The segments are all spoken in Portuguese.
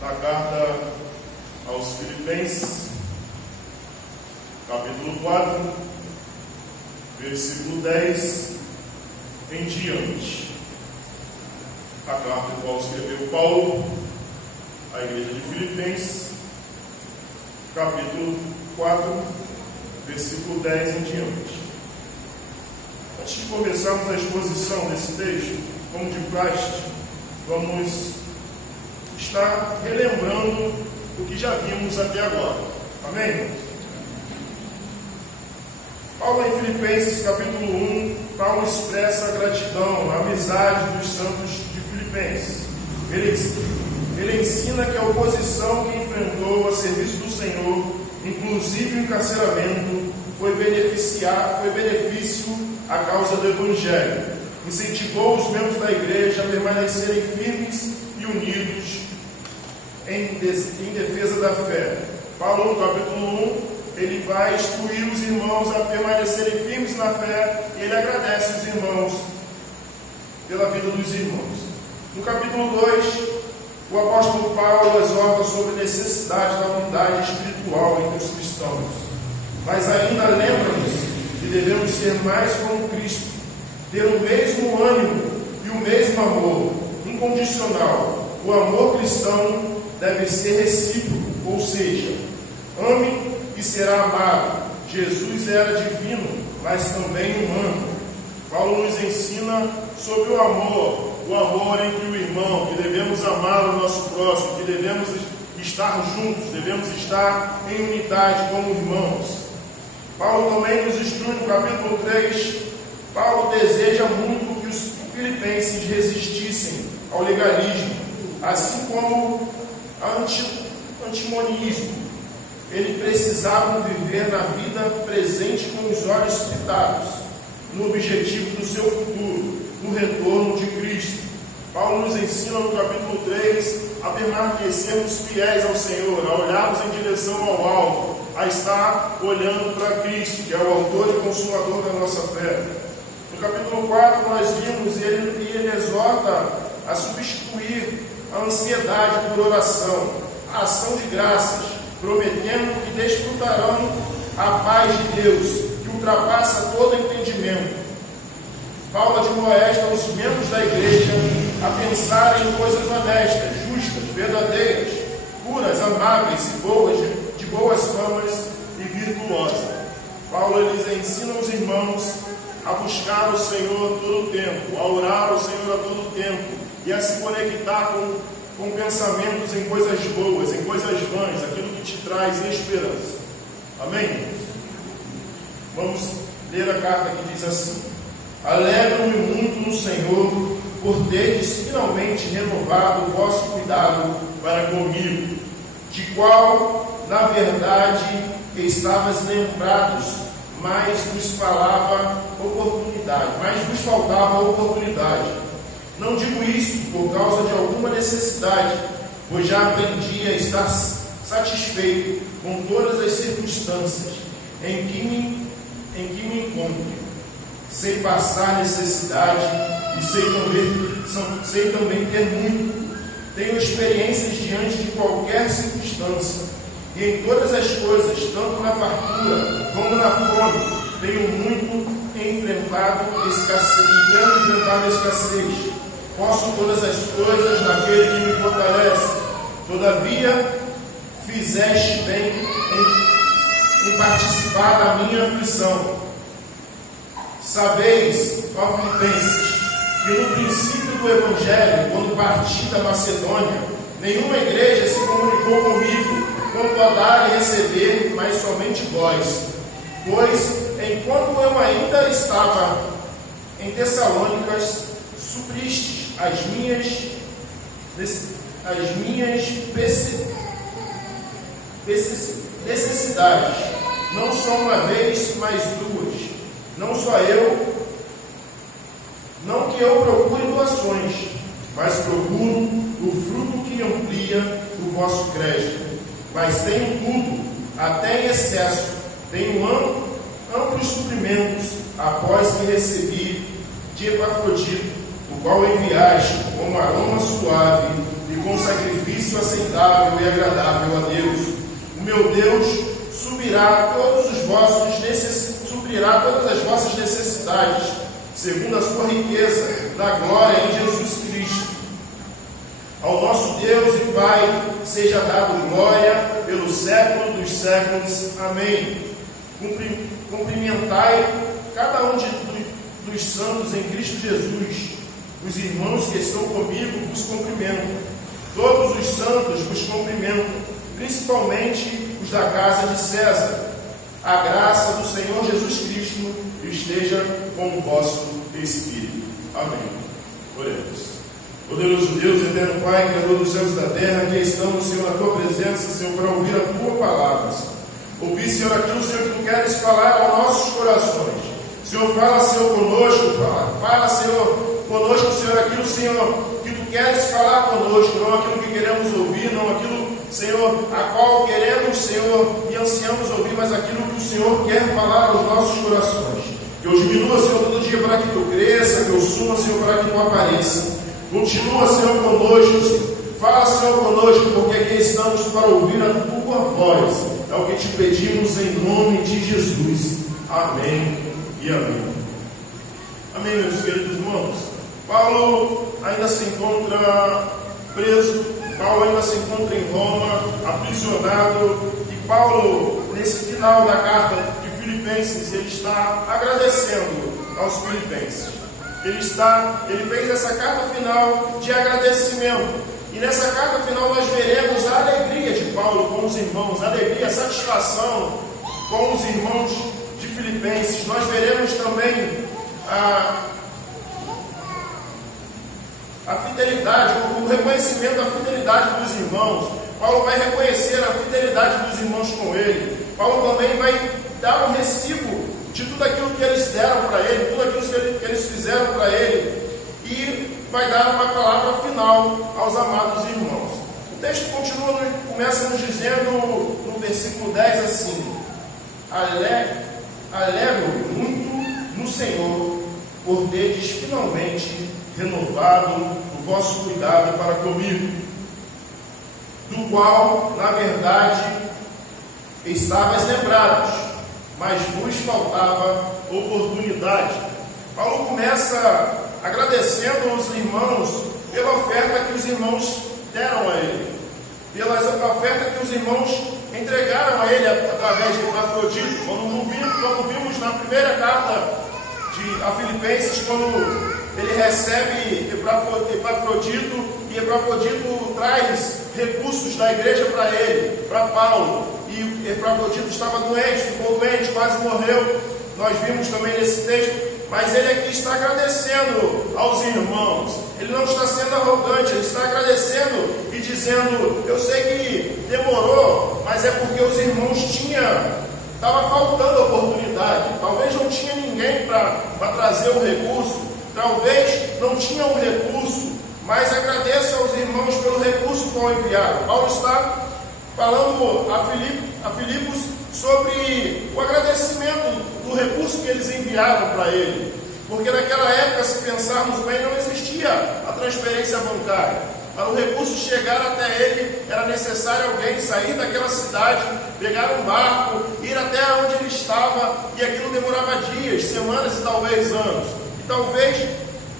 na carta aos Filipenses, capítulo 4, versículo 10 em diante. A carta a qual escreveu Paulo à igreja de Filipenses, capítulo 4, versículo 10 em diante. Antes de começarmos a exposição desse texto, como de praxe, vamos estar relembrando o que já vimos até agora. Amém? Paulo em Filipenses, capítulo 1, Paulo expressa a gratidão, a amizade dos santos de Filipenses. Ele ensina que a oposição que enfrentou a serviço do Senhor, inclusive o encarceramento, foi benefício à causa do Evangelho. Incentivou os membros da igreja a permanecerem firmes e unidos em defesa da fé. Paulo, no capítulo 1, ele vai instruir os irmãos a permanecerem firmes na fé e ele agradece os irmãos pela vida dos irmãos. No capítulo 2, o apóstolo Paulo exorta sobre a necessidade da unidade espiritual entre os cristãos, mas ainda lembra-nos que devemos ser mais como Cristo, ter o mesmo ânimo e o mesmo amor incondicional. O amor cristão deve ser recíproco, ou seja, ame e será amado. Jesus era divino, mas também humano. Paulo nos ensina sobre o amor entre o irmão, que devemos amar o nosso próximo, que devemos estar juntos, devemos estar em unidade como irmãos. Paulo também nos instrui no capítulo 3, Paulo deseja muito que os filipenses resistissem ao legalismo, assim como ao antimonismo. Eles precisavam viver na vida presente com os olhos fitados no objetivo do seu futuro, no retorno de Cristo. Paulo nos ensina no capítulo 3 a permanecermos fiéis ao Senhor, a olharmos em direção ao alto, a estar olhando para Cristo, que é o autor e consumador da nossa fé. No capítulo 4 nós vimos ele exorta a substituir a ansiedade por oração, a ação de graças, prometendo que desfrutarão a paz de Deus, que ultrapassa todo entendimento. Paulo admoesta os membros da igreja a pensarem em coisas honestas, justas, verdadeiras, puras, amáveis e boas, de boas famas e virtuosas. Paulo ensina os irmãos a buscar o Senhor todo o tempo, a orar ao Senhor a todo o tempo e a se conectar com pensamentos em coisas boas, em coisas vãs, aquilo que te traz esperança. Amém? Vamos ler a carta que diz assim: alegro-me muito no Senhor por teres finalmente renovado o vosso cuidado para comigo, de qual, na verdade, estavas lembrados, mas vos faltava oportunidade. Não digo isso por causa de alguma necessidade, pois já aprendi a estar satisfeito com todas as circunstâncias em que me encontro, sem passar necessidade e sei também ter muito. Tenho experiências diante de qualquer circunstância, e em todas as coisas, tanto na fartura como na fome, tenho muito enfrentado escassez. Posso todas as coisas naquele que me fortalece. Todavia, fizeste bem em participar da minha aflição. Sabeis, ó Filipenses, que no princípio do Evangelho, quando parti da Macedônia, nenhuma igreja se comunicou comigo quanto a dar e receber, mas somente vós. Pois, enquanto eu ainda estava em Tessalônicas, supristes as minhas necessidades, não só uma vez, mas duas. Não só eu, não que eu procure doações, mas procuro o fruto que amplia o vosso crédito. Mas tenho tudo, até em excesso, tenho amplos suprimentos, após que recebi de Epafrodito, o qual enviaste como aroma suave e com sacrifício aceitável e agradável a Deus. O meu Deus suprirá todas as vossas necessidades, segundo a sua riqueza, na glória em Jesus Cristo. Ao nosso Deus e Pai seja dado glória pelo século dos séculos. Amém. Cumprimentai cada um dos santos em Cristo Jesus. Os irmãos que estão comigo vos cumprimentam. Todos os santos vos cumprimentam, principalmente os da casa de César. A graça do Senhor Jesus Cristo esteja com o vosso espírito. Amém. Oremos. Poderoso Deus, eterno Pai, Criador dos céus e da terra, aqui estamos, Senhor, na tua presença, Senhor, para ouvir a tua palavra. Ouvir, Senhor, aquilo, Senhor, que tu queres falar aos nossos corações. Senhor, fala, Senhor, conosco, fala, Senhor, conosco, Senhor, aquilo, Senhor, que tu queres falar conosco, não aquilo que queremos ouvir, não aquilo, Senhor, a qual queremos, Senhor, e ansiamos ouvir, mas aquilo que o Senhor quer falar aos nossos corações. Que eu diminua, Senhor, todo dia para que tu cresça, que eu suma, Senhor, para que tu apareça. Continua, Senhor, conosco, Senhor. Fala, Senhor, conosco, porque aqui estamos para ouvir a tua voz. É o que te pedimos em nome de Jesus. Amém e amém. Amém, meus queridos irmãos. Paulo ainda se encontra preso, Paulo ainda se encontra em Roma, aprisionado, e Paulo, nesse final da carta de Filipenses, ele está agradecendo aos filipenses. Ele fez essa carta final de agradecimento. E nessa carta final nós veremos a alegria de Paulo com os irmãos, a alegria, a satisfação com os irmãos de Filipenses. Nós veremos também a fidelidade, o reconhecimento da fidelidade dos irmãos. Paulo vai reconhecer a fidelidade dos irmãos com ele. Paulo também vai dar um recibo de tudo aquilo que eles deram para ele, tudo aquilo que eles fizeram para ele, e vai dar uma palavra final aos amados irmãos. O texto começa nos dizendo no versículo 10 assim: alegro muito no Senhor por teres finalmente renovado o vosso cuidado para comigo, do qual, na verdade, estavais lembrados, mas vos faltava oportunidade. Paulo começa agradecendo aos irmãos pela oferta que os irmãos deram a ele, pela oferta que os irmãos entregaram a ele através de Epafrodito. Quando vimos na primeira carta a Filipenses, quando ele recebe Epafrodito, e Epafrodito traz recursos da igreja para ele, para Paulo, e Epafrodito estava doente, ficou doente, quase morreu. Nós vimos também nesse texto. Mas ele aqui está agradecendo aos irmãos. Ele não está sendo arrogante, ele está agradecendo e dizendo: eu sei que demorou, mas é porque os irmãos estava faltando oportunidade. Talvez não tinha ninguém para trazer o recurso, talvez não tinha um recurso, mas agradeço aos irmãos pelo recurso que foram enviados. Paulo está falando a Filipos sobre o agradecimento do recurso que eles enviaram para ele, porque naquela época, se pensarmos bem, não existia a transferência bancária. Para o recurso chegar até ele, era necessário alguém sair daquela cidade, pegar um barco, ir até onde ele estava, e aquilo demorava dias, semanas e talvez anos. E talvez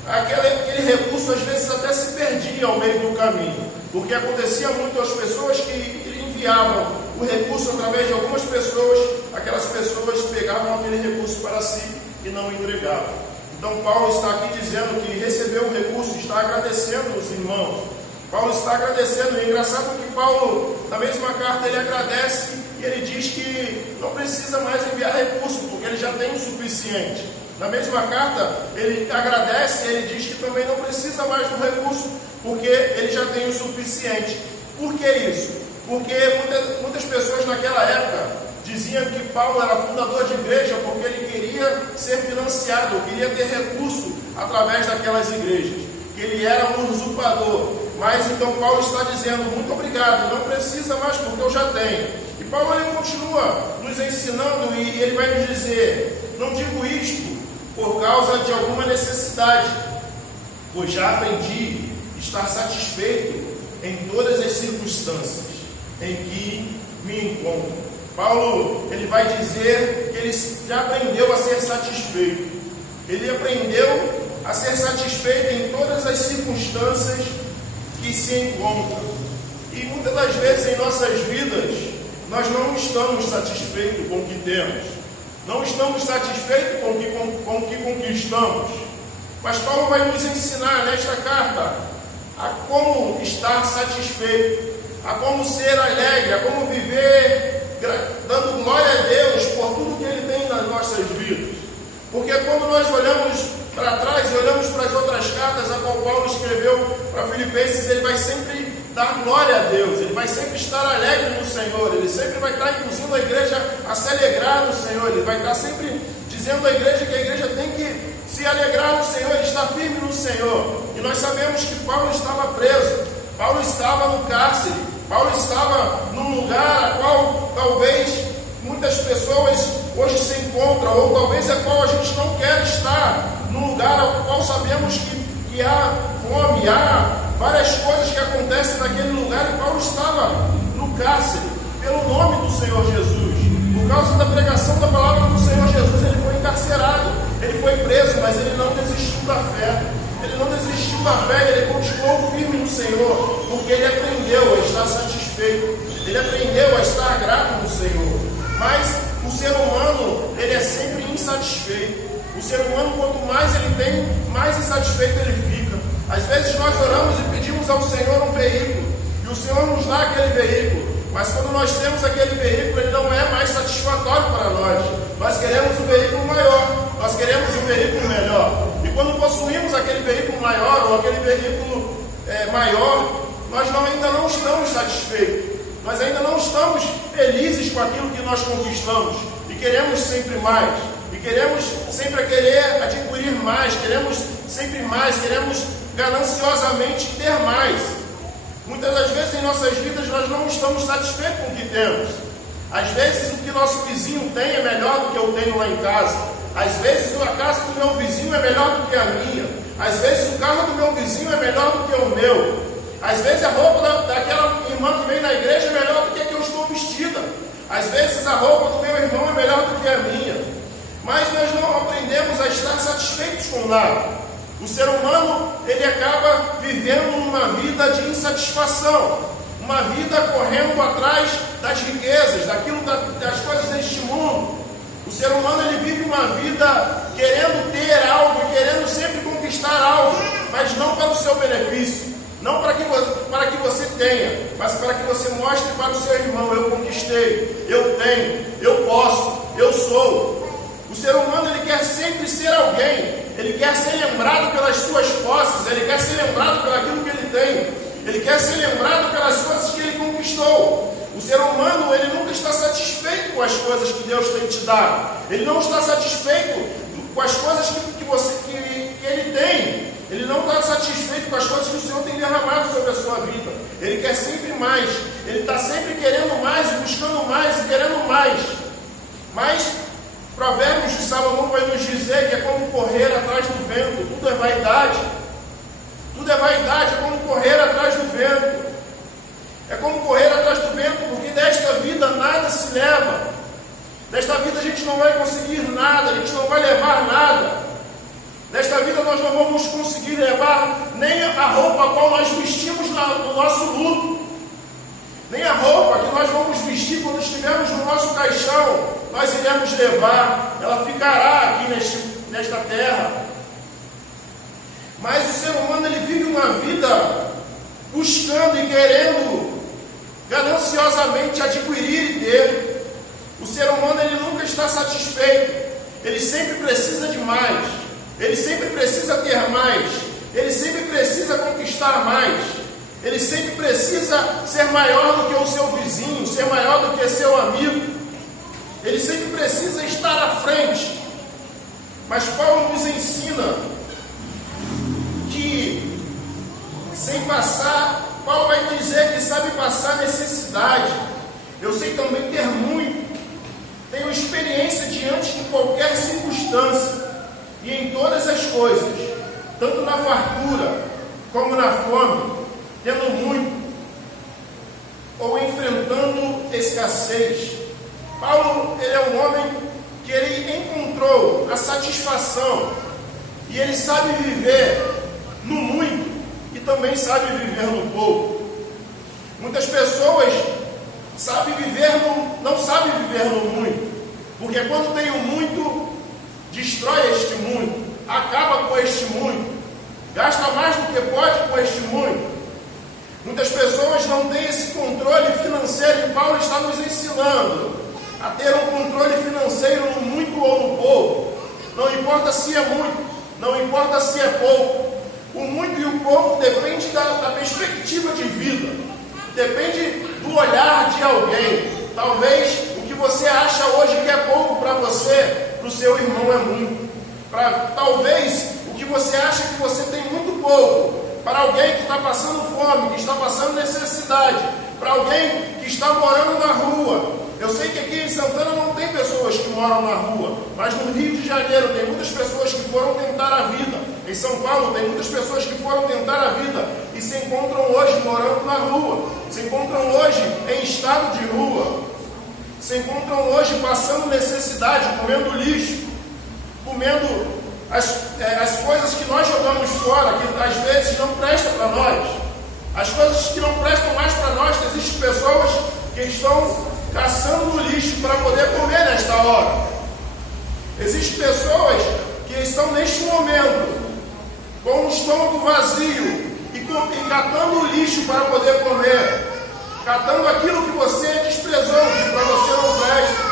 aquele recurso às vezes até se perdia ao meio do caminho, porque acontecia muito às pessoas que enviavam o recurso através de algumas pessoas, aquelas pessoas pegavam aquele recurso para si e não entregavam. Então Paulo está aqui dizendo que recebeu o recurso, está agradecendo os irmãos. Paulo está agradecendo. E é engraçado que Paulo, na mesma carta, ele agradece e ele diz que não precisa mais enviar recurso, porque ele já tem o suficiente. Na mesma carta, ele agradece e ele diz que também não precisa mais do recurso, porque ele já tem o suficiente. Por que isso? Porque muitas pessoas naquela época diziam que Paulo era fundador de igreja porque ele queria ser financiado, queria ter recurso através daquelas igrejas, que ele era um usurpador. Mas então Paulo está dizendo: muito obrigado, não precisa mais porque eu já tenho. E Paulo ele continua nos ensinando e ele vai nos dizer: não digo isto por causa de alguma necessidade, pois já aprendi estar satisfeito em todas as circunstâncias em que me encontro. Paulo, ele vai dizer que ele já aprendeu a ser satisfeito. Ele aprendeu a ser satisfeito em todas as circunstâncias que se encontra. E muitas das vezes em nossas vidas, nós não estamos satisfeitos com o que temos. Não estamos satisfeitos com o que conquistamos. Mas Paulo vai nos ensinar nesta carta a como estar satisfeito, a como ser alegre, a como viver dando glória a Deus por tudo que Ele tem nas nossas vidas. Porque quando nós olhamos para trás, olhamos para as outras cartas a qual Paulo escreveu para Filipenses, ele vai sempre dar glória a Deus, ele vai sempre estar alegre no Senhor, ele sempre vai estar induzindo a igreja a se alegrar no Senhor, ele vai estar sempre dizendo à igreja que a igreja tem que se alegrar no Senhor, ele está firme no Senhor. E nós sabemos que Paulo estava preso, Paulo estava no cárcere, Paulo estava num lugar a qual talvez muitas pessoas hoje se encontram, ou talvez a qual a gente não quer estar, num lugar ao qual sabemos que há fome, há várias coisas que acontecem naquele lugar, e Paulo estava no cárcere, pelo nome do Senhor Jesus. Por causa da pregação da palavra do Senhor Jesus, ele foi encarcerado, ele foi preso, mas ele não desistiu da fé. Ele não desistiu da fé, ele continuou firme no Senhor, porque ele aprendeu a estar satisfeito, ele aprendeu a estar grato no Senhor. Mas o ser humano, ele é sempre insatisfeito. O ser humano, quanto mais ele tem, mais insatisfeito ele fica. Às vezes nós oramos e pedimos ao Senhor um veículo, e o Senhor nos dá aquele veículo, mas quando nós temos aquele veículo, ele não é mais satisfatório para nós. Nós queremos um veículo maior, nós queremos um veículo melhor. E quando possuímos aquele veículo maior, ou aquele veículo maior, nós ainda não estamos satisfeitos. Nós ainda não estamos felizes com aquilo que nós conquistamos. E queremos sempre mais. E queremos sempre querer adquirir mais. Queremos sempre mais. Queremos gananciosamente ter mais. Muitas das vezes em nossas vidas nós não estamos satisfeitos com o que temos. Às vezes o que nosso vizinho tem é melhor do que eu tenho lá em casa. Às vezes a casa do meu vizinho é melhor do que a minha. Às vezes o carro do meu vizinho é melhor do que o meu. Às vezes a roupa daquela irmã que vem na igreja é melhor do que a que eu estou vestida. Às vezes a roupa do meu irmão é melhor do que a minha. Mas nós não aprendemos a estar satisfeitos com nada. O ser humano, ele acaba vivendo uma vida de insatisfação, uma vida correndo atrás das riquezas, das coisas deste mundo. O ser humano, ele vive uma vida querendo ter algo, querendo sempre conquistar algo, mas não para o seu benefício, não para que você tenha, mas para que você mostre para o seu irmão: eu conquistei, eu tenho, eu posso, eu sou. O ser humano, ele quer sempre ser alguém, ele quer ser lembrado pelas suas posses, ele quer ser lembrado por aquilo que ele tem, ele quer ser lembrado pelas coisas que ele conquistou. O ser humano, ele nunca está satisfeito com as coisas que Deus tem te dado, ele não está satisfeito com as coisas que ele tem, ele não está satisfeito com as coisas que o Senhor tem derramado sobre a sua vida, ele quer sempre mais, ele está sempre querendo mais, buscando mais e querendo mais. Mas Provérbios de Salomão vai nos dizer que é como correr atrás do vento. Tudo é vaidade. Tudo é vaidade, é como correr atrás do vento. É como correr atrás do vento, porque desta vida nada se leva. Desta vida a gente não vai conseguir nada, a gente não vai levar nada. Desta vida nós não vamos conseguir levar nem a roupa a qual nós vestimos no nosso luto. Nem a roupa que nós vamos vestir quando estivermos no nosso caixão, nós iremos levar, ela ficará aqui nesta terra. Mas o ser humano, ele vive uma vida buscando e querendo gananciosamente adquirir e ter. O ser humano, ele nunca está satisfeito, ele sempre precisa de mais, ele sempre precisa ter mais, ele sempre precisa conquistar mais. Ele sempre precisa ser maior do que o seu vizinho, ser maior do que seu amigo. Ele sempre precisa estar à frente. Mas Paulo nos ensina que sem passar, Paulo vai dizer que sabe passar necessidade. Eu sei também ter muito. Tenho experiência diante de qualquer circunstância e em todas as coisas, tanto na fartura como na fome, tendo muito, ou enfrentando escassez. Paulo, ele é um homem que ele encontrou a satisfação e ele sabe viver no muito e também sabe viver no pouco. Muitas pessoas não sabem viver no muito, porque quando tem o muito, destrói este muito, acaba com este muito, gasta mais do que pode com este muito. Muitas pessoas não têm esse controle financeiro, e Paulo está nos ensinando a ter um controle financeiro no muito ou no pouco. Não importa se é muito, não importa se é pouco. O muito e o pouco depende da perspectiva de vida, depende do olhar de alguém. Talvez o que você acha hoje que é pouco para você, para o seu irmão é muito. Talvez o que você acha que você tem muito pouco, para alguém que está passando fome, que está passando necessidade, para alguém que está morando na rua. Eu sei que aqui em Santana não tem pessoas que moram na rua, mas no Rio de Janeiro tem muitas pessoas que foram tentar a vida. Em São Paulo tem muitas pessoas que foram tentar a vida e se encontram hoje morando na rua, se encontram hoje em estado de rua, se encontram hoje passando necessidade, comendo lixo, comendo as coisas que nós jogamos fora, que às vezes não prestam para nós. As coisas que não prestam mais para nós, existem pessoas que estão caçando no lixo para poder comer nesta hora. Existem pessoas que estão neste momento com o estômago vazio e catando o lixo para poder comer, catando aquilo que você desprezou, que para você não presta.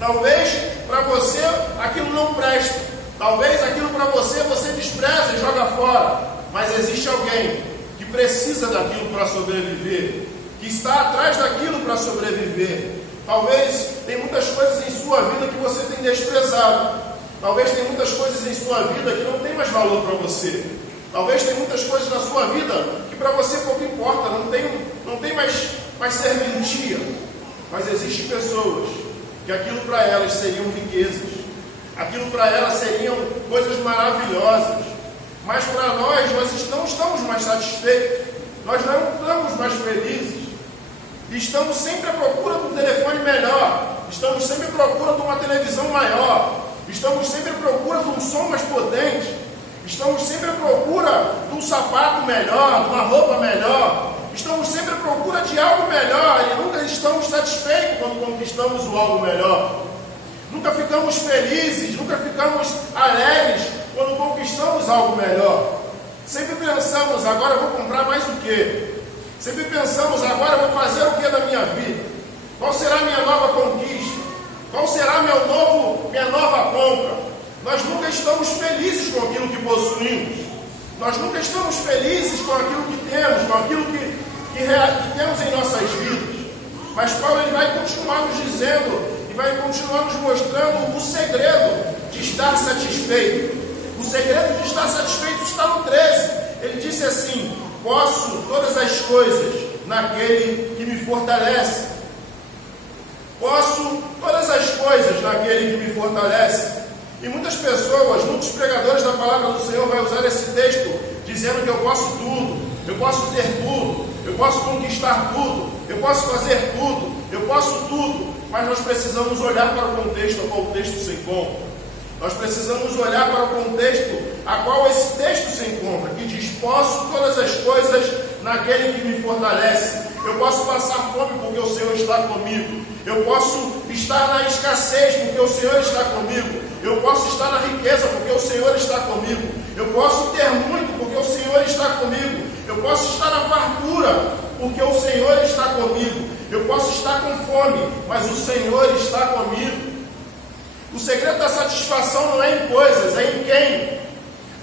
Talvez para você aquilo não presta, talvez aquilo para você despreza e joga fora, mas existe alguém que precisa daquilo para sobreviver, que está atrás daquilo para sobreviver. Talvez tem muitas coisas em sua vida que você tem desprezado, talvez tem muitas coisas em sua vida que não tem mais valor para você, talvez tem muitas coisas na sua vida que para você pouco importa, não tem mais serventia, mas existem pessoas que aquilo para elas seriam riquezas, aquilo para elas seriam coisas maravilhosas, mas para nós não estamos mais satisfeitos, nós não estamos mais felizes, estamos sempre à procura de um telefone melhor, estamos sempre à procura de uma televisão maior, estamos sempre à procura de um som mais potente, estamos sempre à procura de um sapato melhor, de uma roupa melhor, estamos sempre à procura de algo melhor e nunca estamos satisfeitos quando conquistamos o algo melhor. Nunca ficamos felizes, nunca ficamos alegres quando conquistamos algo melhor. Sempre pensamos, agora eu vou comprar mais o quê? Sempre pensamos, agora eu vou fazer o que da minha vida? Qual será a minha nova conquista? Qual será minha nova compra? Nós nunca estamos felizes com aquilo que possuímos. Nós nunca estamos felizes com aquilo que temos, com aquilo que temos em nossas vidas. Mas Paulo ele vai continuar nos dizendo e vai continuar nos mostrando o segredo de estar satisfeito. O segredo de estar satisfeito está no 13. Ele disse assim: posso todas as coisas naquele que me fortalece. Posso todas as coisas naquele que me fortalece. E muitas pessoas, muitos pregadores da palavra do Senhor vai usar esse texto dizendo que eu posso tudo, eu posso ter tudo, eu posso conquistar tudo, eu posso fazer tudo, eu posso tudo. Mas nós precisamos olhar para o contexto a qual o texto se encontra. Nós precisamos olhar para o contexto a qual esse texto se encontra, que diz: posso todas as coisas naquele que me fortalece. Eu posso passar fome porque o Senhor está comigo. Eu posso estar na escassez porque o Senhor está comigo. Eu posso estar na riqueza porque o Senhor está comigo. Eu posso ter muito porque o Senhor está comigo. Eu posso estar na fartura porque o Senhor está comigo. Eu posso estar com fome, mas o Senhor está comigo. O segredo da satisfação não é em coisas, é em quem.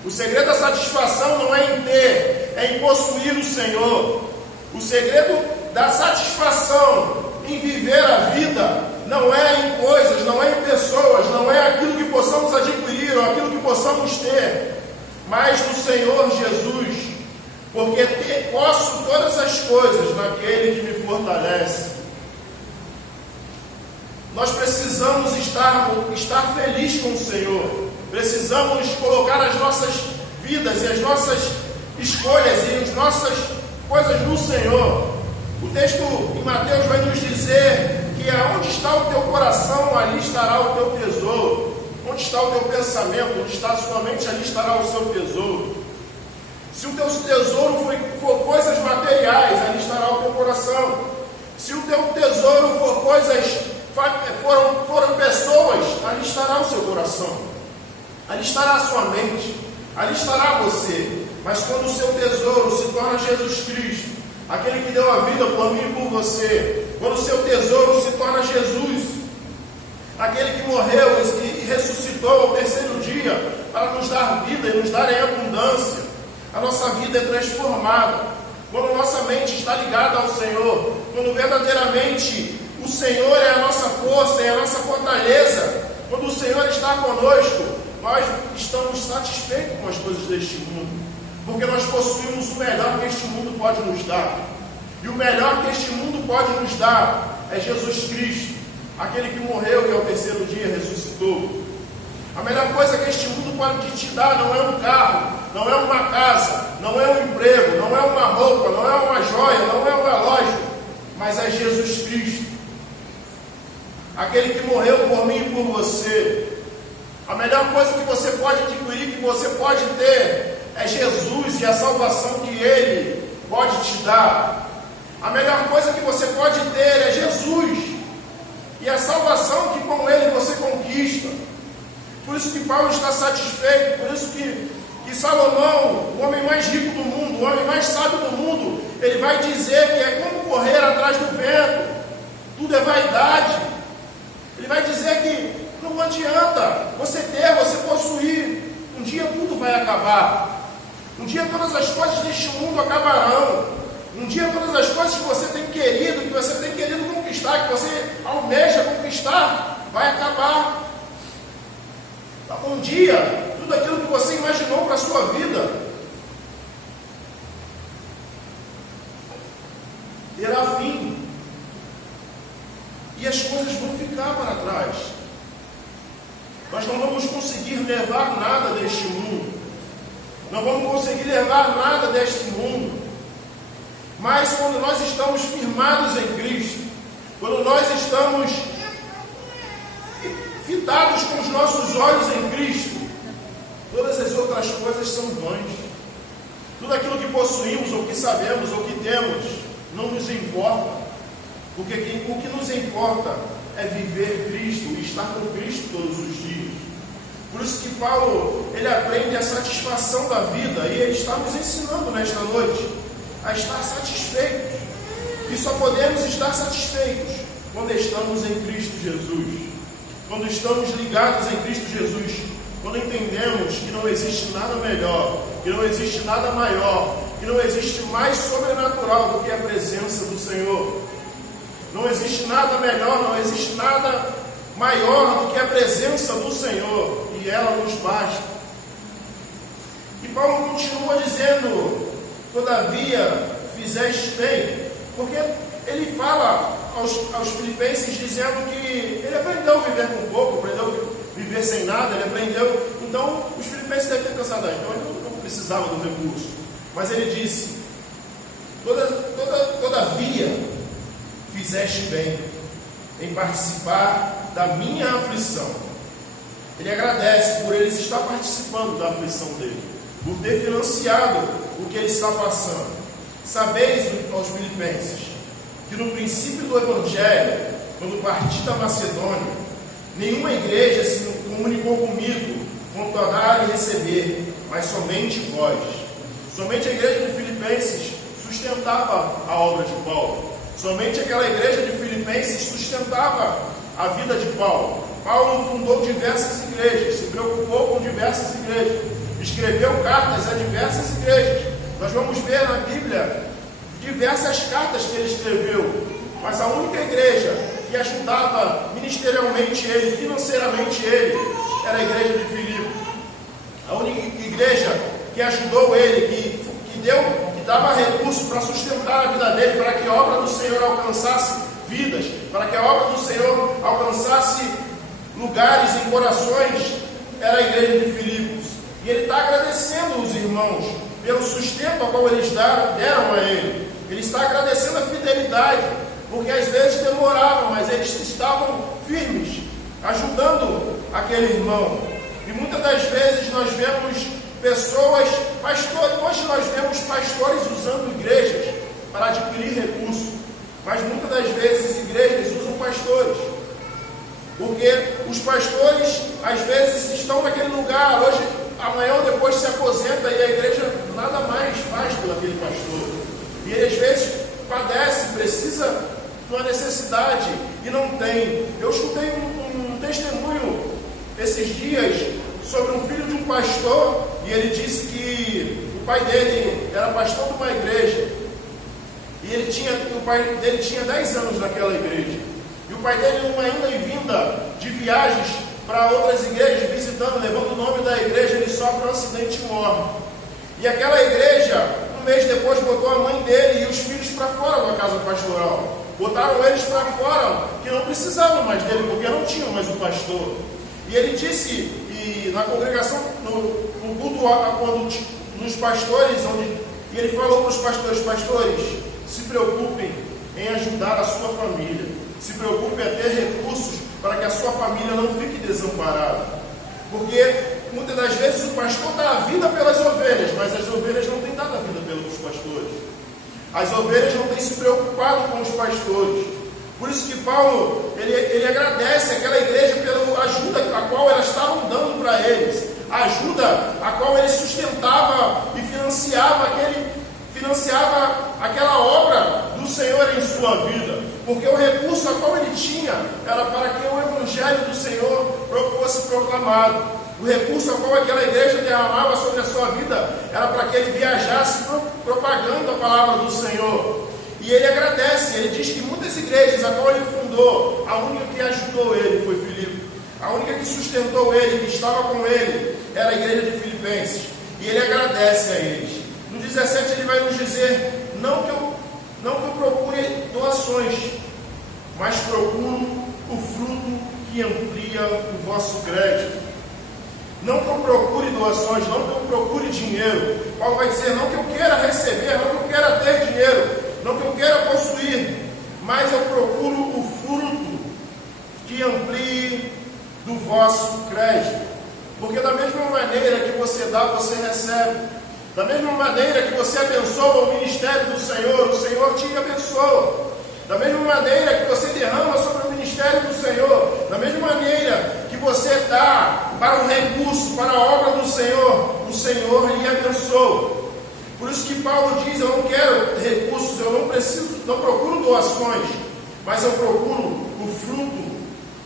O segredo da satisfação não é em ter, é em possuir o Senhor. O segredo da satisfação em viver a vida não é em coisas, não é em pessoas, não é aquilo que possamos adquirir ou aquilo que possamos ter, mas no Senhor Jesus, porque posso todas as coisas naquele que me fortalece. Nós precisamos estar felizes com o Senhor, precisamos colocar as nossas vidas e as nossas escolhas e as nossas coisas no Senhor. O texto em Mateus vai nos dizer que aonde está o teu coração, ali estará o teu tesouro. Onde está o teu pensamento, onde está a sua mente, ali estará o seu tesouro. Se o teu tesouro for coisas materiais, ali estará o teu coração. Se o teu tesouro for foram pessoas, ali estará o seu coração. Ali estará a sua mente, ali estará você. Mas quando o seu tesouro se torna Jesus Cristo, aquele que deu a vida por mim e por você, quando o seu tesouro se torna Jesus, aquele que morreu e ressuscitou ao terceiro dia para nos dar vida e nos dar em abundância, a nossa vida é transformada. Quando nossa mente está ligada ao Senhor, quando verdadeiramente o Senhor é a nossa força, é a nossa fortaleza, quando o Senhor está conosco, nós estamos satisfeitos com as coisas deste mundo, porque nós possuímos o melhor que este mundo pode nos dar. E o melhor que este mundo pode nos dar é Jesus Cristo, aquele que morreu e ao terceiro dia ressuscitou. A melhor coisa que este mundo pode te dar não é um carro, não é uma casa, não é um emprego, não é uma roupa, não é uma joia, não é um relógio, mas é Jesus Cristo, aquele que morreu por mim e por você. A melhor coisa que você pode adquirir, que você pode ter, é Jesus e a salvação que Ele pode te dar. A melhor coisa que você pode ter é Jesus e a salvação que com Ele você conquista. Por isso que Paulo está satisfeito, por isso que Salomão, o homem mais rico do mundo, o homem mais sábio do mundo, ele vai dizer que é como correr atrás do vento, tudo é vaidade. Ele vai dizer que não adianta você ter, você possuir, um dia tudo vai acabar, um dia todas as coisas deste mundo acabarão, um dia todas as coisas que você tem querido conquistar, que você almeja conquistar, vai acabar. Um dia, tudo aquilo que você imaginou para a sua vida terá fim. E as coisas vão ficar para trás. Nós não vamos conseguir levar nada deste mundo. Não vamos conseguir levar nada deste mundo. Mas quando nós estamos firmados em Cristo, quando nós estamos fitados com os nossos olhos em Cristo, todas as outras coisas são vãs. Tudo aquilo que possuímos, ou que sabemos, ou que temos, não nos importa. Porque o que nos importa é viver Cristo e estar com Cristo todos os dias. Por isso que Paulo, ele aprende a satisfação da vida, e ele está nos ensinando nesta noite a estar satisfeitos. E só podemos estar satisfeitos quando estamos em Cristo Jesus. Quando estamos ligados em Cristo Jesus, quando entendemos que não existe nada melhor, que não existe nada maior, que não existe mais sobrenatural do que a presença do Senhor. Não existe nada melhor, não existe nada maior do que a presença do Senhor, e ela nos basta. E Paulo continua dizendo: todavia fizeste bem, porque ele fala aos filipenses dizendo que ele aprendeu a viver com pouco, aprendeu a viver sem nada, ele aprendeu. Então os filipenses devem ter pensado, então ele não precisava do recurso. Mas ele disse: todavia fizeste bem em participar da minha aflição. Ele agradece por ele estar participando da aflição dele, por ter financiado o que ele está passando. Sabeis, aos filipenses, que no princípio do Evangelho, quando parti da Macedônia, nenhuma igreja se comunicou comigo quanto a dar e receber, mas somente vós. Somente a igreja de Filipenses sustentava a obra de Paulo. Somente aquela igreja de Filipenses sustentava a vida de Paulo. Paulo fundou diversas igrejas, se preocupou com diversas igrejas, escreveu cartas a diversas igrejas. Nós vamos ver na Bíblia diversas cartas que ele escreveu, mas a única igreja que ajudava ministerialmente ele, financeiramente ele, era a igreja de Filipe. A única igreja que ajudou ele, que dava recurso para sustentar a vida dele, para que a obra do Senhor alcançasse vidas, para que a obra do Senhor alcançasse lugares e corações, era a igreja de Filipos. E ele está agradecendo os irmãos pelo sustento ao qual eles deram a ele. Ele está agradecendo a fidelidade fidelidade, porque às vezes demoravam, mas eles estavam firmes, ajudando aquele irmão. E muitas das vezes nós vemos pessoas, pastores, hoje nós vemos pastores usando igrejas para adquirir recursos, mas muitas das vezes igrejas usam pastores, porque os pastores às vezes estão naquele lugar, hoje, amanhã ou depois se aposenta e a igreja nada mais faz por aquele pastor, e ele às vezes padece, precisa de uma necessidade e não tem. Eu escutei um testemunho esses dias sobre um filho de um pastor, e ele disse que o pai dele era pastor de uma igreja, e o pai dele tinha 10 anos naquela igreja, e o pai dele, numa ida e vinda de viagens para outras igrejas, visitando, levando o nome da igreja, ele sofre um acidente e morre. E aquela igreja, um mês depois, botou a mãe dele e os filhos para fora da casa pastoral, botaram eles para fora, que não precisavam mais dele, porque não tinham mais o pastor. E ele disse, e na congregação, no culto, quando nos pastores, e ele falou para os pastores: pastores, se preocupem em ajudar a sua família, se preocupem em ter recursos para que a sua família não fique desamparada, porque muitas das vezes o pastor dá a vida pelas ovelhas, mas as ovelhas não têm dado a vida pelos pastores, as ovelhas não têm se preocupado com os pastores. Por isso que Paulo, ele agradece aquela igreja pela ajuda a qual elas estavam dando para eles, a ajuda a qual ele sustentava e financiava aquela obra do Senhor em sua vida, porque o recurso a qual ele tinha era para que o evangelho do Senhor fosse proclamado. O recurso a qual aquela igreja derramava sobre a sua vida era para que ele viajasse propagando a palavra do Senhor. E ele agradece, ele diz que muitas igrejas a qual ele fundou, a única que ajudou ele foi Filipe, a única que sustentou ele, que estava com ele, era a igreja de Filipenses, e ele agradece a eles. No 17 ele vai nos dizer: não que eu procure doações, mas procuro o fruto que amplia o vosso crédito. Não que eu procure doações, não que eu procure dinheiro. Paulo vai dizer: não que eu queira receber, não que eu queira ter dinheiro, não que eu queira possuir, mas eu procuro o fruto que amplie do vosso crédito. Porque da mesma maneira que você dá, você recebe. Da mesma maneira que você abençoa o ministério do Senhor, o Senhor te abençoa. Da mesma maneira que você derrama sobre o ministério do Senhor, da mesma maneira que você dá para o recurso, para a obra do Senhor, o Senhor lhe abençoa. Por isso que Paulo diz: eu não quero recursos, eu não procuro doações, mas eu procuro o fruto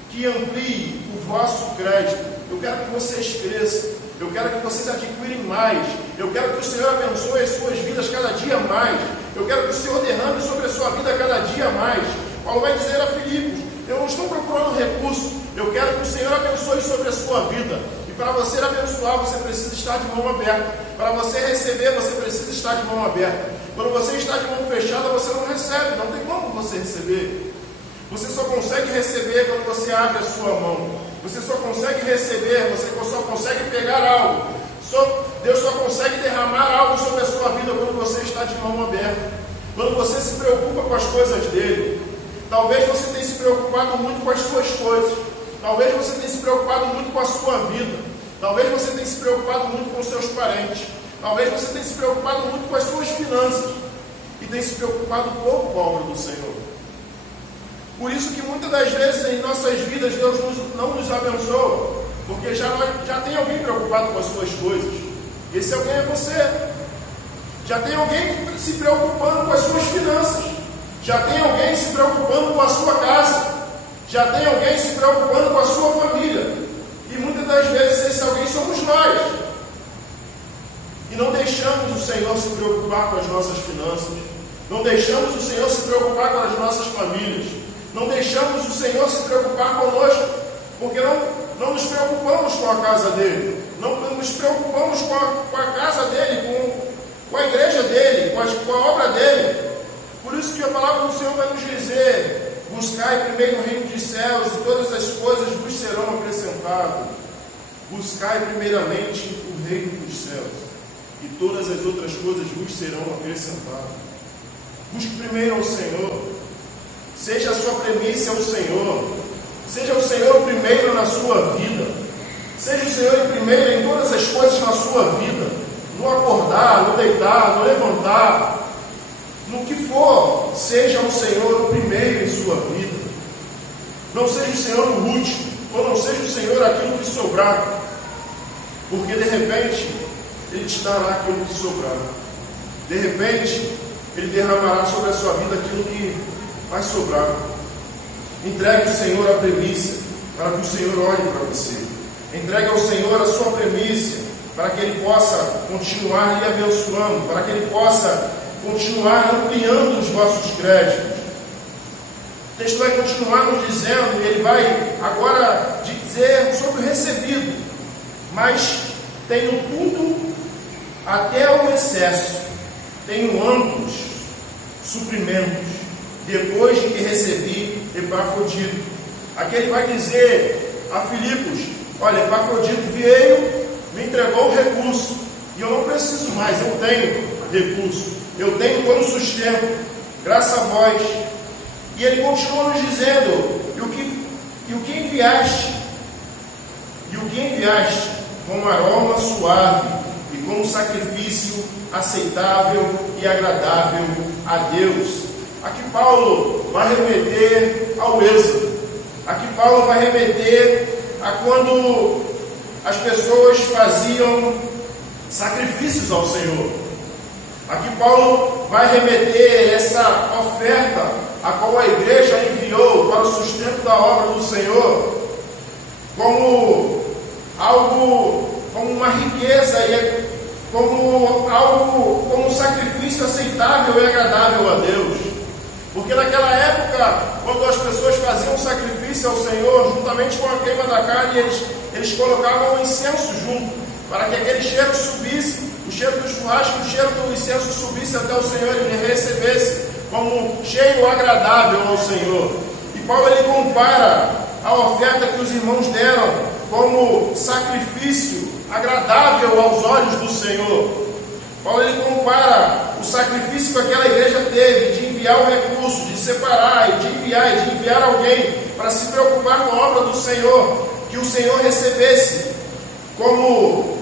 que amplie o vosso crédito. Eu quero que vocês cresçam, eu quero que vocês adquirem mais, eu quero que o Senhor abençoe as suas vidas cada dia mais, eu quero que o Senhor derrame sobre a sua vida cada dia mais. Paulo vai dizer a Filipos: eu não estou procurando recurso, eu quero que o Senhor abençoe sobre a sua vida. E para você abençoar, você precisa estar de mão aberta. Para você receber, você precisa estar de mão aberta. Quando você está de mão fechada, você não recebe, não tem como você receber. Você só consegue receber quando você abre a sua mão. Você só consegue receber, você só consegue pegar algo. Deus só consegue derramar algo sobre a sua vida quando você está de mão aberta. Quando você se preocupa com as coisas dele. Talvez você tenha se preocupado muito com as suas coisas. Talvez você tenha se preocupado muito com a sua vida. Talvez você tenha se preocupado muito com os seus parentes. Talvez você tenha se preocupado muito com as suas finanças. E tenha se preocupado pouco com a obra do Senhor. Por isso que muitas das vezes em nossas vidas Deus não nos abençoa, porque já tem alguém preocupado com as suas coisas. Esse alguém é você. Já tem alguém se preocupando com as suas finanças. Já tem alguém se preocupando com a sua casa. Já tem alguém se preocupando com a sua família. E muitas das vezes esse alguém somos nós. E não deixamos o Senhor se preocupar com as nossas finanças. Não deixamos o Senhor se preocupar com as nossas famílias. Não deixamos o Senhor se preocupar conosco, porque não nos preocupamos com a casa dele, não nos preocupamos com a casa dele, com a igreja dele, com a obra dele. Por isso que a palavra do Senhor vai nos dizer: buscai primeiro o reino dos céus e todas as coisas vos serão acrescentadas. Buscai primeiramente o reino dos céus e todas as outras coisas vos serão acrescentadas. Busque primeiro ao Senhor. seja a sua premissa o Senhor, seja o Senhor o primeiro na sua vida, seja o Senhor o primeiro em todas as coisas na sua vida, no acordar, no deitar, no levantar, no que for, seja o Senhor o primeiro em sua vida. Não seja o Senhor o último, ou não seja o Senhor aquilo que sobrar, porque de repente Ele te dará aquilo que sobrar. De repente Ele derramará sobre a sua vida aquilo que vai sobrar. Entregue ao Senhor a premissa, para que o Senhor olhe para você. Entregue ao Senhor a sua premissa, para que Ele possa continuar lhe abençoando, para que Ele possa continuar ampliando os vossos créditos. O texto vai continuar nos dizendo, e ele vai agora dizer sobre o recebido, mas tenho tudo até o excesso, tenho amplos suprimentos, depois de que recebi Epafrodito. Aqui ele vai dizer a Filipos: olha, Epafrodito veio, me entregou o recurso, e eu não preciso mais, eu tenho recurso, eu tenho todo o sustento, graças a vós. E ele continua nos dizendo: e o que enviaste? E o que enviaste como aroma suave e como sacrifício aceitável e agradável a Deus. Aqui Paulo vai remeter ao Êxodo. Aqui Paulo vai remeter a quando as pessoas faziam sacrifícios ao Senhor. Aqui Paulo vai remeter essa oferta a qual a igreja enviou para o sustento da obra do Senhor como algo, como uma riqueza e como algo, como um sacrifício aceitável e agradável a Deus. Porque naquela época, quando as pessoas faziam sacrifício ao Senhor, juntamente com a queima da carne, eles colocavam o incenso junto, para que aquele cheiro subisse, o cheiro do churrasco, o cheiro do incenso subisse até o Senhor e ele recebesse como um cheiro agradável ao Senhor. E Paulo ele compara a oferta que os irmãos deram como sacrifício agradável aos olhos do Senhor. Paulo ele compara o sacrifício que aquela igreja teve de enviar o recurso, de separar e de enviar alguém para se preocupar com a obra do Senhor, que o Senhor recebesse como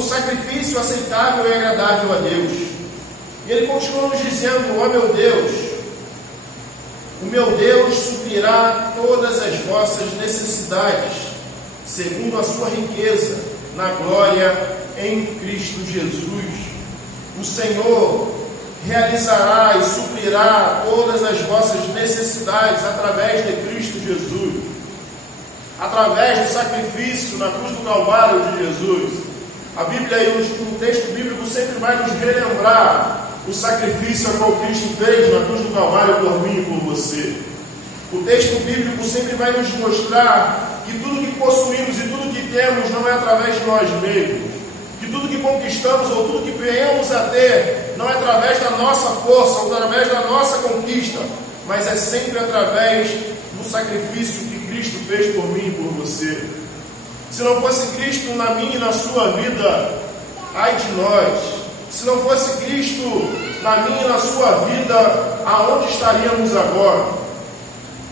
sacrifício aceitável e agradável a Deus. E ele continua nos dizendo: ó meu Deus, o meu Deus suprirá todas as vossas necessidades, segundo a sua riqueza, na glória em Cristo Jesus. O Senhor realizará e suprirá todas as vossas necessidades através de Cristo Jesus, através do sacrifício na cruz do Calvário de Jesus. A Bíblia e o texto bíblico sempre vai nos relembrar o sacrifício a qual Cristo fez na cruz do Calvário por mim e por você. O texto bíblico sempre vai nos mostrar que tudo que possuímos e tudo que temos não é através de nós mesmos, que tudo que conquistamos ou tudo que venhamos a ter não é através da nossa força ou através da nossa conquista, mas é sempre através do sacrifício que Cristo fez por mim e por você. Se não fosse Cristo na minha e na sua vida, ai de nós. Se não fosse Cristo na minha e na sua vida, aonde estaríamos agora?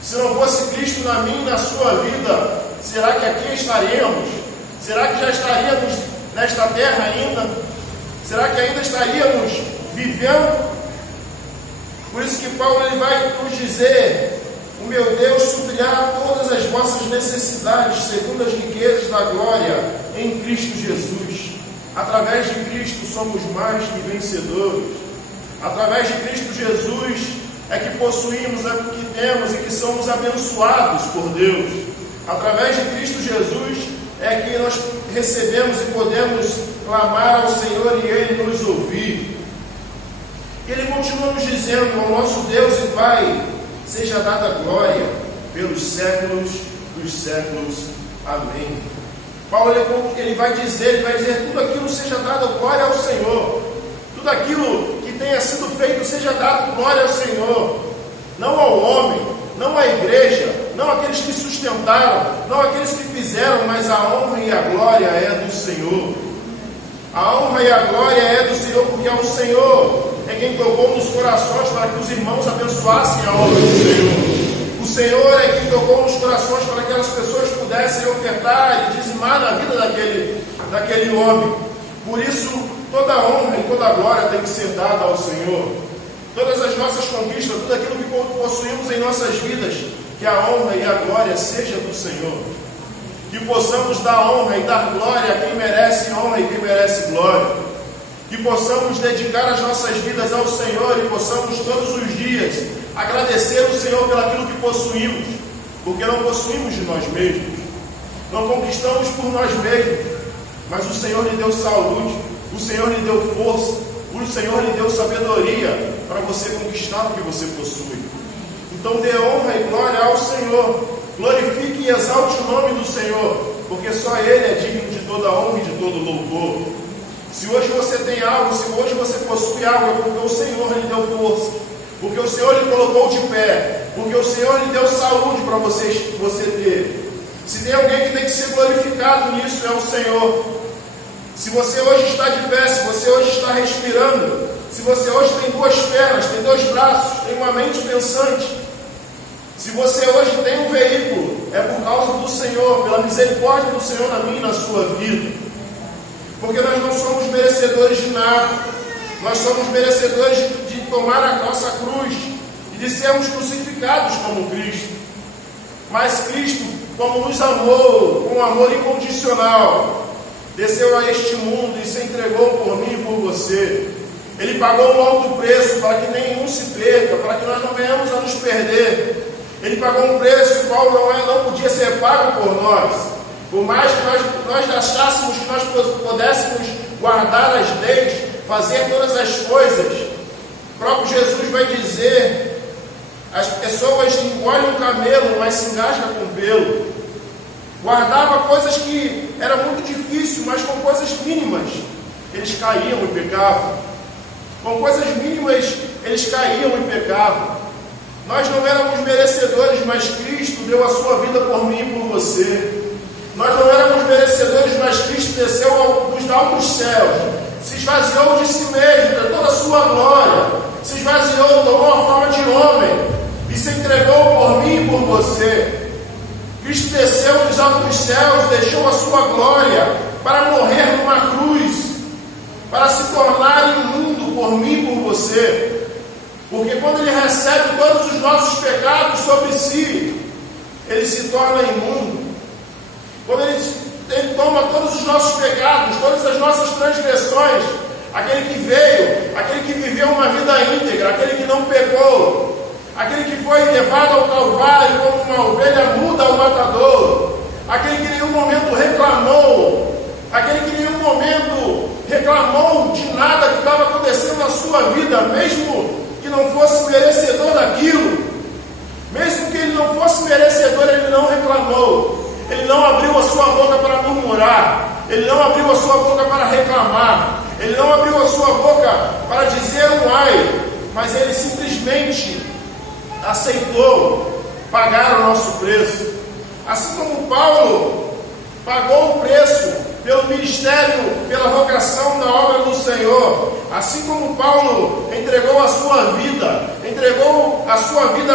Se não fosse Cristo na minha e na sua vida, será que aqui estaríamos? Será que já estaríamos nesta terra ainda? Será que ainda estaríamos vivendo? Por isso que Paulo ele vai nos dizer: o meu Deus suprirá todas as vossas necessidades, segundo as riquezas da glória em Cristo Jesus. Através de Cristo somos mais que vencedores. Através de Cristo Jesus é que possuímos, é que temos e que somos abençoados por Deus. Através de Cristo Jesus é que nós recebemos e podemos clamar ao Senhor e Ele nos ouvir. Ele continua nos dizendo: ao nosso Deus e Pai seja dada glória pelos séculos dos séculos. Amém. Paulo ele vai dizer tudo aquilo seja dado glória ao Senhor. Tudo aquilo que tenha sido feito seja dado glória ao Senhor. Não ao homem, não à igreja, não àqueles que sustentaram, não àqueles que fizeram, mas a honra e a glória é do Senhor. A honra e a glória é do Senhor, porque é o Senhor é quem tocou nos corações para que os irmãos abençoassem a obra do Senhor. O Senhor é quem tocou nos corações para que aquelas pessoas pudessem ofertar e dizimar na vida daquele homem. Por isso, toda a honra e toda a glória tem que ser dada ao Senhor. Todas as nossas conquistas, tudo aquilo que possuímos em nossas vidas, que a honra e a glória seja do Senhor. Que possamos dar honra e dar glória a quem merece honra e quem merece glória. Que possamos dedicar as nossas vidas ao Senhor e possamos todos os dias agradecer ao Senhor pelo aquilo que possuímos, porque não possuímos de nós mesmos, não conquistamos por nós mesmos, mas o Senhor lhe deu saúde, o Senhor lhe deu força, o Senhor lhe deu sabedoria para você conquistar o que você possui. Então dê honra e glória ao Senhor, glorifique e exalte o nome do Senhor, porque só Ele é digno de toda honra e de todo louvor. Se hoje você tem algo, se hoje você possui algo, é porque o Senhor lhe deu força, porque o Senhor lhe colocou de pé, porque o Senhor lhe deu saúde para você ter. Se tem alguém que tem que ser glorificado nisso, é o Senhor. Se você hoje está de pé, se você hoje está respirando, se você hoje tem duas pernas, tem dois braços, tem uma mente pensante, se você hoje tem um veículo, é por causa do Senhor, pela misericórdia do Senhor na minha e na sua vida. Porque nós não somos merecedores de nada, nós somos merecedores de tomar a nossa cruz e de sermos crucificados como Cristo. Mas Cristo, como nos amou, com um amor incondicional, desceu a este mundo e se entregou por mim e por você. Ele pagou um alto preço para que nenhum se perca, para que nós não venhamos a nos perder. Ele pagou um preço qual não podia ser pago por nós. Por mais que nós achássemos que nós pudéssemos guardar as leis, fazer todas as coisas, o próprio Jesus vai dizer: as pessoas engolem um camelo, mas se engasgam com pelo. Guardava coisas que era muito difícil, mas com coisas mínimas eles caíam e pecavam. Com coisas mínimas eles caíam e pecavam. Nós não éramos merecedores, mas Cristo deu a sua vida por mim e por você. Nós não éramos merecedores, mas Cristo desceu dos altos céus, se esvaziou de si mesmo, de toda a sua glória, se esvaziou, tomou a forma de homem e se entregou por mim e por você. Cristo desceu dos altos céus, deixou a sua glória para morrer numa cruz, para se tornar imundo por mim e por você. Porque quando Ele recebe todos os nossos pecados sobre si, Ele se torna imundo. Quando ele toma todos os nossos pecados, todas as nossas transgressões, aquele que veio, aquele que viveu uma vida íntegra, aquele que não pecou, aquele que foi levado ao Calvário como uma ovelha muda ao matador, aquele que em nenhum momento reclamou, aquele que em nenhum momento reclamou de nada que estava acontecendo na sua vida, mesmo que não fosse merecedor daquilo, mesmo que ele não fosse merecedor, ele não reclamou. Ele não abriu a sua boca para murmurar, ele não abriu a sua boca para reclamar, ele não abriu a sua boca para dizer um ai, mas ele simplesmente aceitou pagar o nosso preço. Assim como Paulo pagou o preço pelo ministério, pela vocação da obra do Senhor, assim como Paulo entregou a sua vida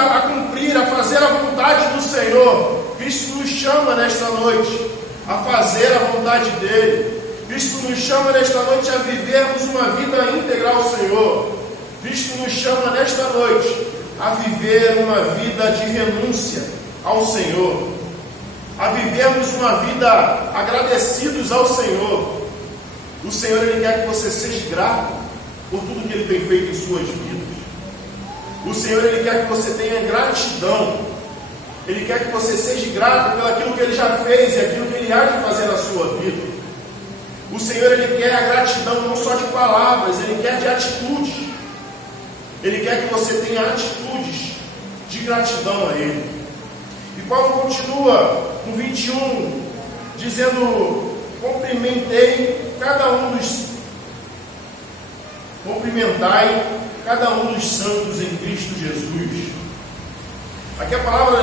a cumprir, a fazer a vontade do Senhor, Cristo nos chama nesta noite a fazer a vontade dEle. Cristo nos chama nesta noite a vivermos uma vida íntegra ao Senhor. Cristo nos chama nesta noite a viver uma vida de renúncia ao Senhor, a vivermos uma vida agradecidos ao Senhor. O Senhor, Ele quer que você seja grato por tudo que Ele tem feito em suas vidas. O Senhor, Ele quer que você tenha gratidão. Ele quer que você seja grato pelo aquilo que Ele já fez e aquilo que Ele há de fazer na sua vida. O Senhor, Ele quer a gratidão não só de palavras, Ele quer de atitudes. Ele quer que você tenha atitudes de gratidão a Ele. E Paulo continua no 21, dizendo: cumprimentai cada um dos santos em Cristo Jesus. Aqui a palavra,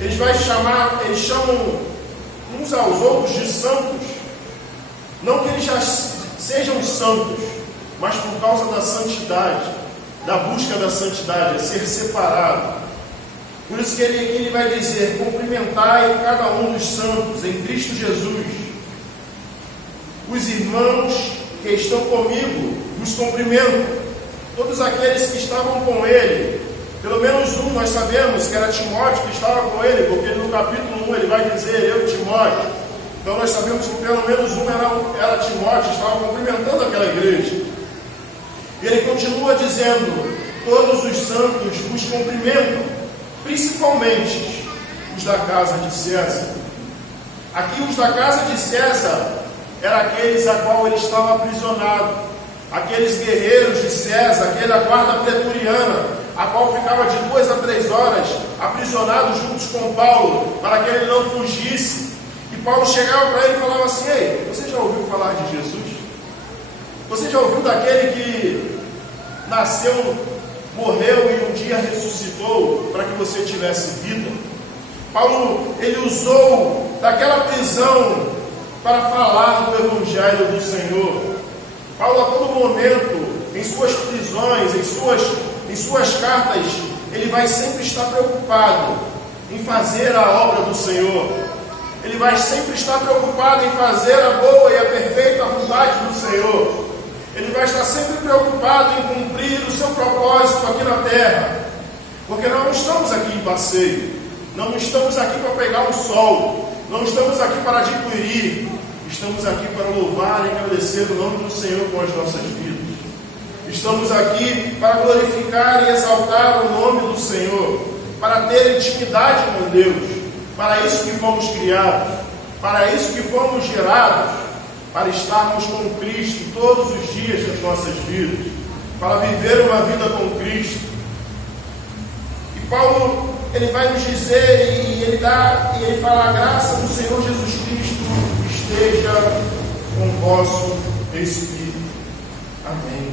eles chamam uns aos outros de santos, não que eles já sejam santos, mas por causa da santidade, da busca da santidade, é ser separado. Por isso que ele vai dizer: cumprimentai cada um dos santos em Cristo Jesus. Os irmãos que estão comigo vos cumprimentam. Todos aqueles que estavam com ele, pelo menos um nós sabemos que era Timóteo que estava com ele, porque no capítulo 1 ele vai dizer: eu, Timóteo. Então nós sabemos que pelo menos um era Timóteo, estava cumprimentando aquela igreja. E ele continua dizendo: todos os santos vos cumprimentam, principalmente os da casa de César. Aqui os da casa de César eram aqueles a qual ele estava aprisionado, aqueles guerreiros de César, aquela guarda pretoriana, a qual ficava de 2 a 3 horas aprisionado juntos com Paulo, para que ele não fugisse. E Paulo chegava para ele e falava assim: ei, você já ouviu falar de Jesus? Você já ouviu daquele que nasceu, morreu e um dia ressuscitou para que você tivesse vida? Paulo, ele usou daquela prisão para falar do Evangelho do Senhor. Paulo, a todo momento, em suas prisões, em suas cartas, ele vai sempre estar preocupado em fazer a obra do Senhor. Ele vai sempre estar preocupado em fazer a boa e a perfeita vontade do Senhor. Ele vai estar sempre preocupado em cumprir o seu propósito aqui na terra. Porque nós não estamos aqui em passeio. Não estamos aqui para pegar o sol. Não estamos aqui para adquirir. Estamos aqui para louvar e agradecer o nome do Senhor com as nossas vidas. Estamos aqui para glorificar e exaltar o nome do Senhor. Para ter intimidade com Deus. Para isso que fomos criados. Para isso que fomos gerados. Para estarmos com Cristo todos os dias das nossas vidas, para viver uma vida com Cristo. E Paulo, ele vai nos dizer, e ele fala: a graça do Senhor Jesus Cristo esteja com o vosso espírito. Amém.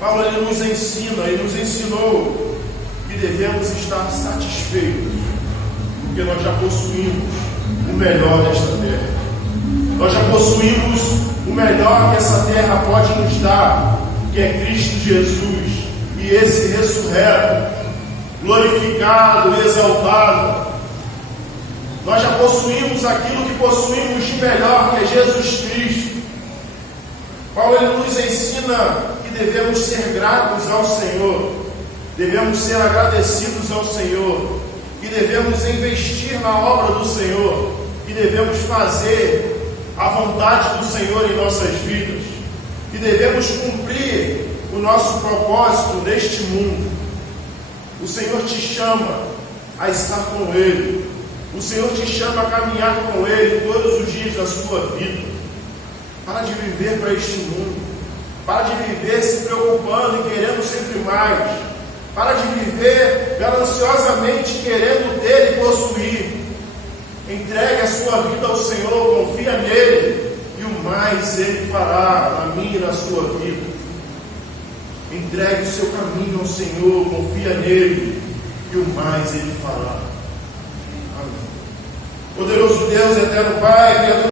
Paulo, ele nos ensina, ele nos ensinou que devemos estar satisfeitos, porque nós já possuímos o melhor desta terra. Nós já possuímos o melhor que essa terra pode nos dar, que é Cristo Jesus, e esse ressurreto, glorificado e exaltado. Nós já possuímos aquilo que possuímos de melhor, que é Jesus Cristo. Paulo, ele nos ensina que devemos ser gratos ao Senhor, devemos ser agradecidos ao Senhor, que devemos investir na obra do Senhor, que devemos fazer a vontade do Senhor em nossas vidas, e devemos cumprir o nosso propósito neste mundo. O Senhor te chama a estar com Ele. O Senhor te chama a caminhar com Ele todos os dias da sua vida. Para de viver para este mundo. Para de viver se preocupando e querendo sempre mais. Para de viver gananciosamente querendo ter e possuir. Entregue a sua vida ao Senhor, confia nele, e o mais Ele fará na minha e na sua vida. Entregue o seu caminho ao Senhor, confia nele, e o mais Ele fará. Amém. Poderoso Deus, eterno Pai, Criador